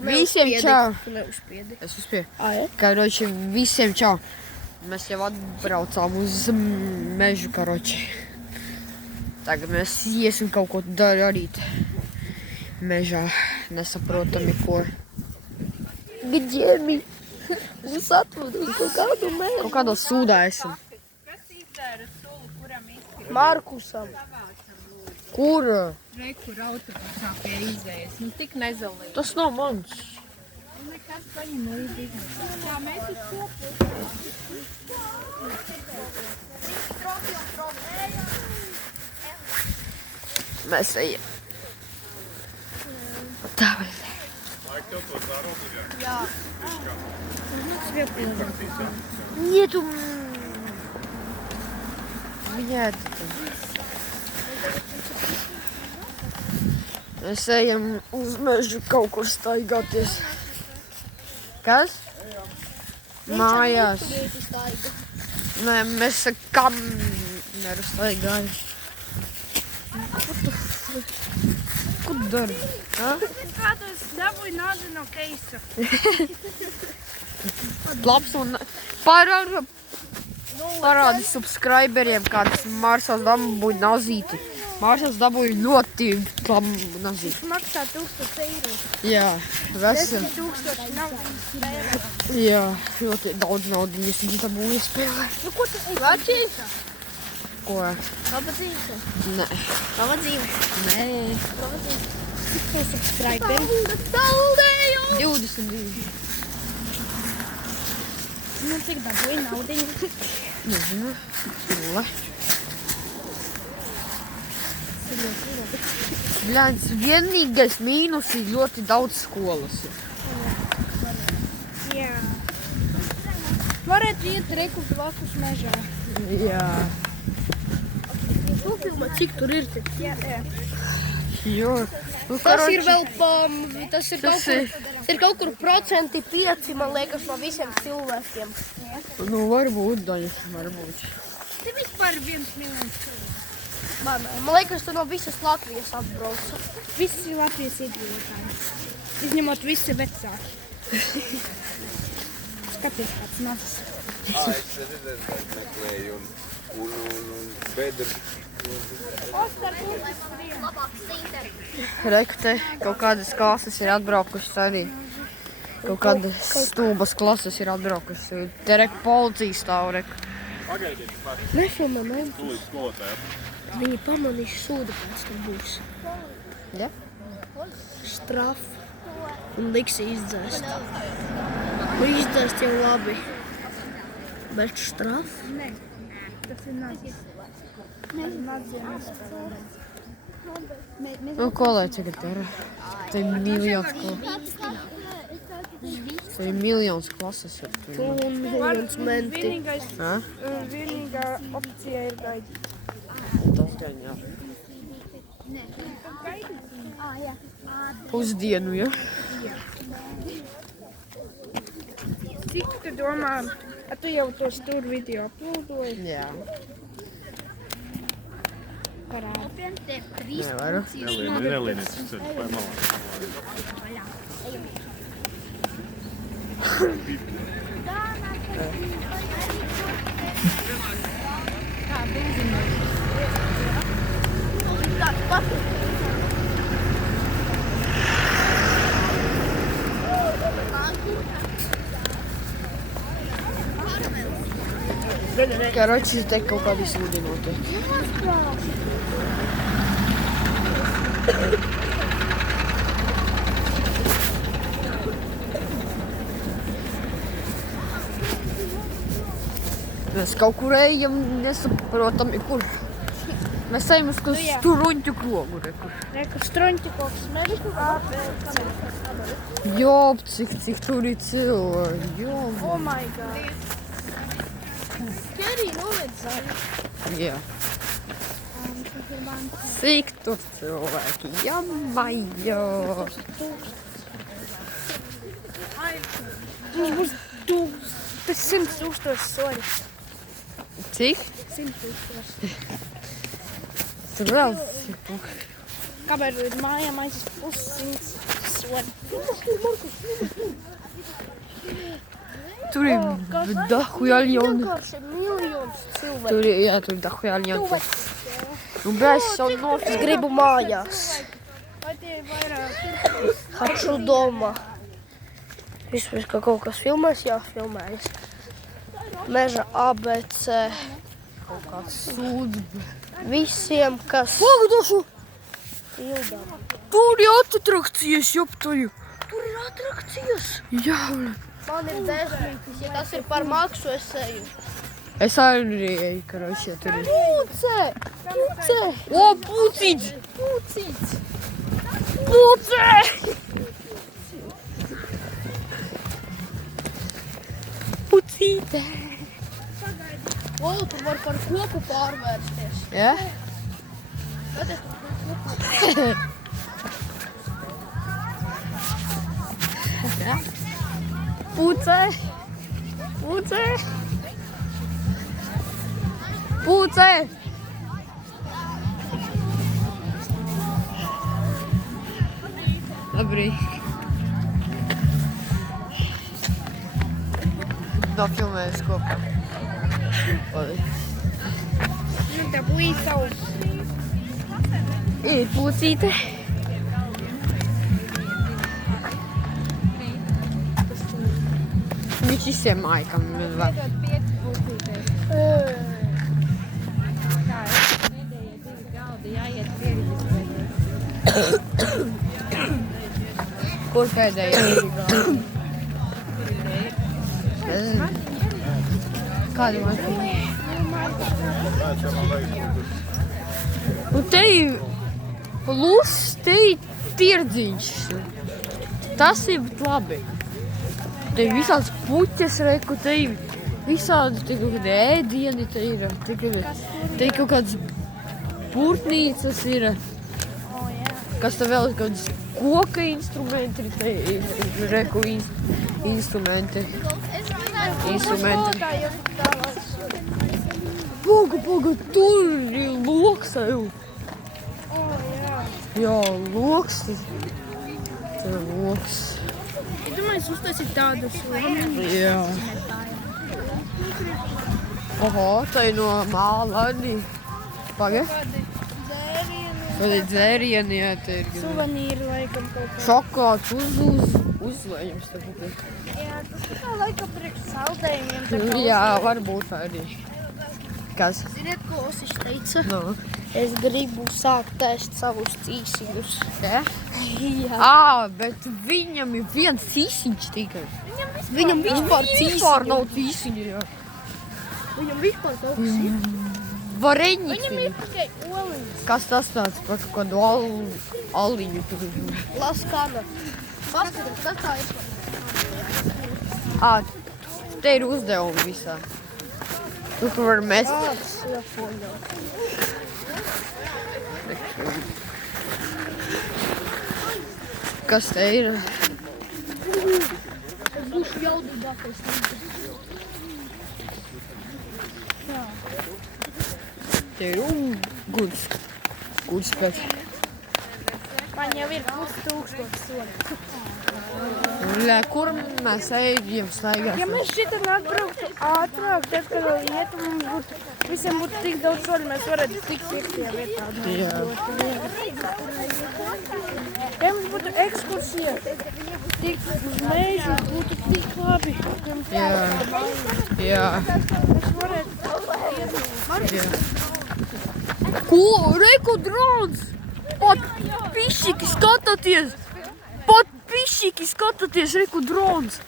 Visiem čau. Tu neuzspiedi. Es uzspiedu. Ja? Karoči, visiem čau. Mēs jau atbraucām uz mežu, karoči. Tagad mēs iesim kaut ko darīt mežā. Nesaprotami, ko. Где мы? Uz atvedu uz kaut kādu mežu. Kaut kādā sūdā esam. Markusam. Kur? Re, kur autobusā pie izējas. Nu, tik nezalīgi. Tas nav mans. Nekas paņem līdzi. Jā, mēs uz kopu. Mēs ejam. Tā vēl. Нету. Нет. Mēs ejam uz mežu kaut kur staigāties. Kas? Mājās. Nē, mēs ar kameru staigājam. Ko tu dari? Ha? Kādos dabūju naudu no keisa. Labs un parādi subscriberiem, kādas Mārsās dabūja nazīti. Mārsās dabūja ļoti labu nazīti. Maksā 1000 eiro. Jā, vesel. 10 000 naudas. Jā, ļoti daudz naudiņas viņi dabūja spēlē. Nu, ko tu Vācijas? Ko? Laba dzīve. Nē. Laba dzīve. Nē. Laba dzīve. Cik tev subscriberi? 22. Nu, cik dabūju naudiņu? Nezinu. Nula. Bļāns, vienīgais mīnus ir ļoti daudz skolas. Jā. Varētu iet reku blakus mežā. Jā. Nofilmē, cik tur ir. Jā. Jo. Nu, Tas ir vēl tas ir kaut kur 5%, man liekas, no visiem cilvēkiem. Nu, varbūt, Daņas, varbūt. Te vispār 1 miljons cilvēku. Man liekas, tu no visas Latvijas atbrauca. Visi Latvijas iedzīvotāji. Izņemot visi vecāki. Skaties, kāds mazs. Es redzēju, meklēju un bedri. Reku te kaut kādas klases ir atbraukušas arī. Kaut kādas stulbas klases ir atbraukušas. Te reku policija stāv, reku. Nefilmē, nebūs. Viņi pamanīs sūdu pēc tam būs. Ja? Straf. Un liksi izdzēst. Nu, izdzēst jau labi. Bet straf? Nē, tas ir nazis. Naziem spēlē. Nu, ko lai tagad dara? Te ir miljons klases. Te ir miljons klases. Un viens menti. Ha? Vienīgā opcija ir gaidīt. Tas gan jā. Pusdienu, ja? Cik tu domā, tu jau tos tur video uploadoji? Jā. Parādi. Nevaru. Nelīni, tas ir vai malā. Karoči, te kaut kādi sūdi notiek. Mēs kaut kur ejam, nesaprotam, kur. Mēs ejam uz sturuņķu krogu, reku. Reku stroņķi kaut kas mežu. Job, cik tur ir cilvēki, job. Oh my god. Pierī noved zaļu. Jā. Cik tur cilvēki, jamajo. Mums būs 100 000 soļi. Cik? 100 000. Tur vēl cik. Kamēr ir mājām aizies 100. Tur ir dahuja ļauni. Vienkārši miljons cilvēku. Tur ir, jā, tur ir dahuja ļauni. Nu, bet es savu Es nofilmu. gribu mājās. Vai tie ir vairāk? Хочу дома. Vispār, ka kaut kas filmēs, jāfilmējas. Meža ABC. Kaut kāds sūds. Visiem, kas Pagadošu! pildām. Tur ir atrakcijas, joptoju. Tur ir atrakcijas. Jā, bļa. Man ir desmitis, ja tas ir par maksu, es eju. Es arī eju, karoši, ja tur ir. Pūce! Pūce! O, pucīts! Pūcīts! Puce! Pucīte! O, tu vari par koku pārvērsties. Ja? Puce! Puce! Puce! Labrīt. Nofilmējas kopā. Labi. Nu, tā puīsa savus. Ir pucīte. Viņš visiem mājkam ir vēl. Kur pēdējā? Nezinu. Kādu maisiņu? Un te ir plus, te ir tirdziņš. Tas ir labi. Te ir visāds puķes, reku, te ir visādi te kaut kādi ēdieni, te ir kaut kādas purtnīcas ir. Kas te vēl ir kaut kādas koka instrumenti, te ir reku instrumenti. Poga, tur ir loks jau. Jā, loks. Tur ir loks. Es domāju, uztaisīt tādus lēmumus. Jā. Oho, tā ir no Mālani. Paga? Tad ir dzērieni, jā, te ir. Suvenīri laikam kaut kā. Šokāds uzlējums. Jā, tas ir kā laikam priekš saldējumiem. tā kā Jā, varbūt arī. Kas? Ziniet, ko Osiš teica? No. Es gribu sākt ēst savus cīsiņus. Ja? Jā. Bet viņam ir viens cīsiņš tikai. Viņam vispār Vispār nav cīsiņa, jā. Viņam vispār kaut kas ir. Vareņķi. Viņam ir tikai oliņas. Kas tas tāds par kaut kādu aliņu tur? Laskana. Paskatās, kas tā ir? Te ir uzdevumi visā. Tu tur var mest. Kas te ir? Es būšu jaudīgākais. Te ir uguns. Gudspēc. Man jau ir 1000 soli. Kur mēs ejam staigāt? Ja mēs šitam atbrauktu ātrāk, tad, kad vēl ietu, mums būtu, visiem būtu tik daudz soļu, mēs varētu tik piektajā vietā. Jā. Ja mums būtu ekskursija, tik uz mežu, būtu tik labi. Jā. Jā. Mēs varētu Jā. Ko? Reku drons! Pat pišķiki skatāties! Pat pišķiki skatāties, reku drons!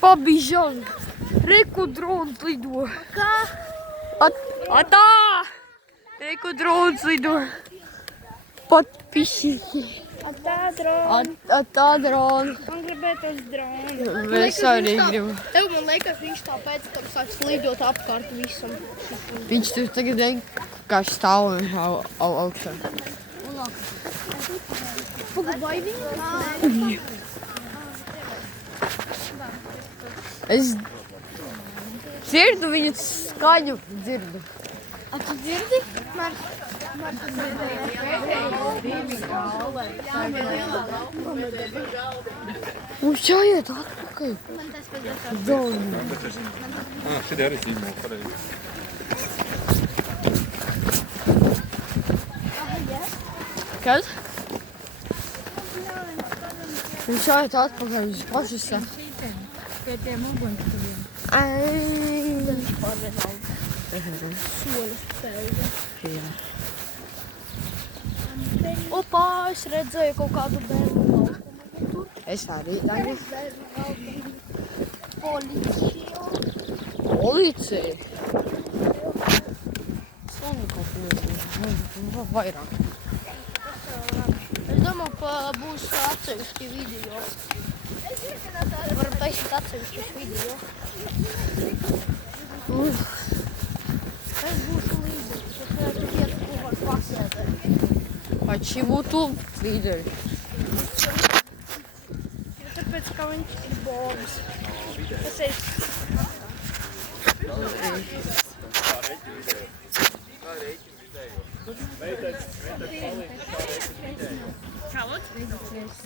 Pabižan! Reku drons lido! Kā? Atā! Reku drons lido! Pat pišķiki! tā drona. Atā drons! Man gribētu uz dronu. Mēs arī gribam. Tev man liekas, viņš tāpēc tam sāks lidot apkārt visam. Viņš tur tagad vienkārši stāv augšā. Vai viņi? Es dzirdu viņa skaņu, dzirdu. A tu dzirdi? Mums jāiet atpakaļ. Donu. Šitie arī zīmoli pareizi. Kas? Mums jāiet atpakaļ uz pašu seku. Pie tiem ugunskuriem. Opā, es redzēju kaut kādu bērnu laukumu. Es arī tagad. Policija. Policija. Suni kaut ko vairāk. Es domāju, ka būs atsevišķi video. Varam taisīt atsevišķus video. Es būšu līderis, tad tu iet kaut var pasēdēt. Vai šī būtu līderi? Tāpēc, ka viņš ir bobs. Tas ir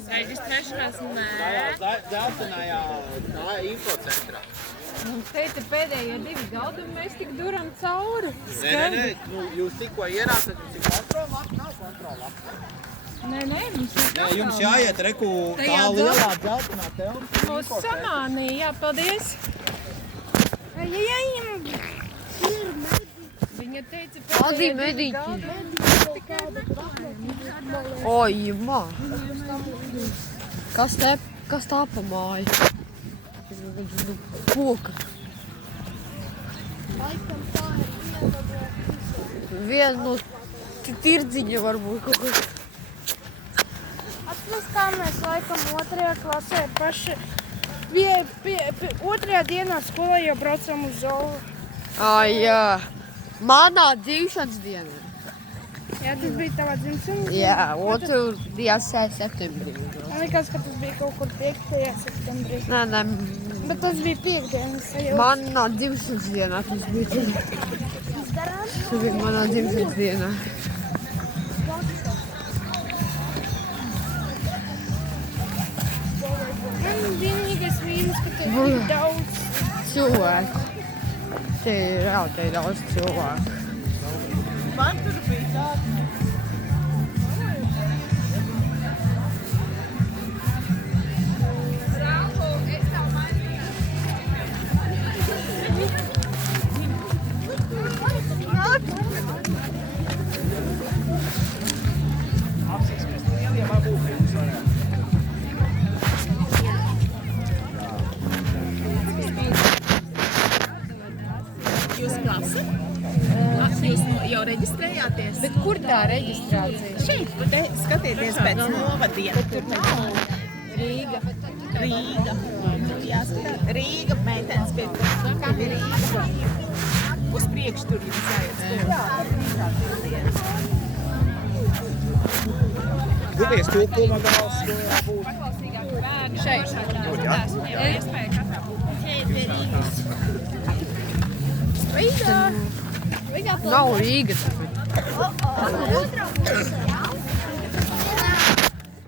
Reģistrēšanās nē. Dzeltenajā tā infocentrā. Mums šeit ir pēdējie 2 gadi un mēs tik duram cauri. Nē, nu, jūs tikko ierācat, jums ir kontrolapa, nav kontrolapa. Nē, mums ir Nē, jums jāiet reku tā lielā dzeltenā telpa. mūs samānīja, jā, paldies. Viņa teica, Paldies, pēdējie 2 mediķi. gadi. Oi, mā. Kas tā pa māju? Poka. Viena no tirdziņa varbūt kaut kas. atceros, kā mēs laikam 2. klasē paši otrajā dienā skolā jau braucam uz zoo. Ai, jā. Manā dzimšanas dienā. Jā, tas bija tavā dzimšanas. Jā, 2. septembrī. Man liekas, ka tas bija kaut kur 5. septembrī. Nē, Bet tas bija piekdienas. manā dzimšanas dienā tas bija. Tas bija manā dzimšanas dienā. Man vienīgais mīnus, ka te ir Buh. tik daudz. Cilvēku. Te ir reāli te ir daudz cilvēku. Man tur bija tā. Jūs klasa? Jūs jau reģistrējāties? Bet kur tā reģistrācija? Šeit, te skatieties pēc novadiem. Tur nav. Rīga. Jāskatās. Rīga, meitenes pie Rīga. Uz priekšu tur jums jāiet. Guvies tūkuma gals, to jābūt. Nav Rīga.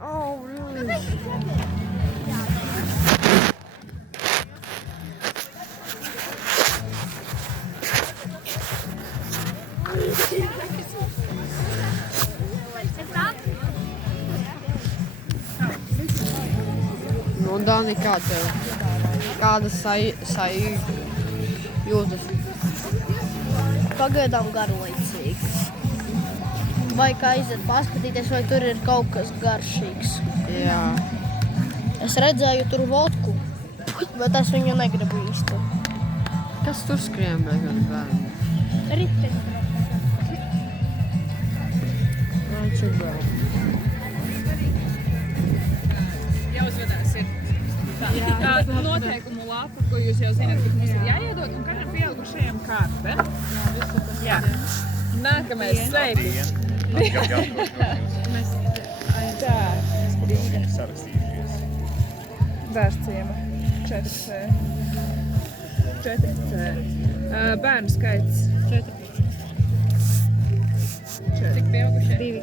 Oh, really? Nu, Dani, kā tev? Kāda jūtas? Pagaidām garlaicīgs. Vajag aiziet paskatīties, vai tur ir kaut kas garšīgs. Jā. Es redzēju tur vodku, bet es viņu negribu īsti. Kas tur skrien bez bērnu? Riteni. Jāuzvedās ir tā noteikumu lapa, ko jūs jau zināt, ka mums ir jāiedod, un katram pieaugušajam kārta. Jā. Nākamais sveiki. Tā. Sarakstījušies. Dārciema. 4C. Bērnu skaits. Cik pieaugušie? 2.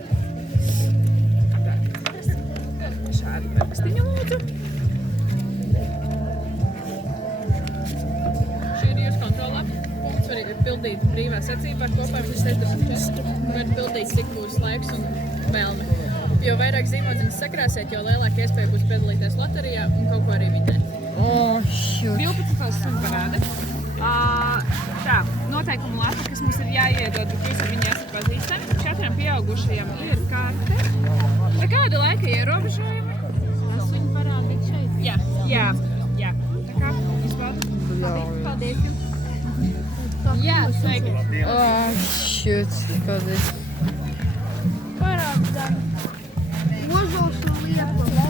Šādu pēkstiņu lūdzu. Šī ir jūsu kontrola. Jūs varat pildīt brīvā secībā ar kopām 64. Varat pildīt, cik būs laiks un vēlme. Jo vairāk zīmodziņas sakrāsiet, jo lielāka iespēja būs piedalīties loterijā un kaut ko arī vinēt. O, šūt. 12. Sun parāda. Tā, noteikumu lapa, kas mums ir jāiedod, bet jūs ar viņu esat pazīstami. 4 pieaugušajiem ir karte. Vai kāda laika ierobežojumi? Tas viņu parādīt šeit. Jā. Tā kā, vispār. Paldies jums. Jā, sveiki. O, šūt, skaties. Parāda. Ozols un liepa.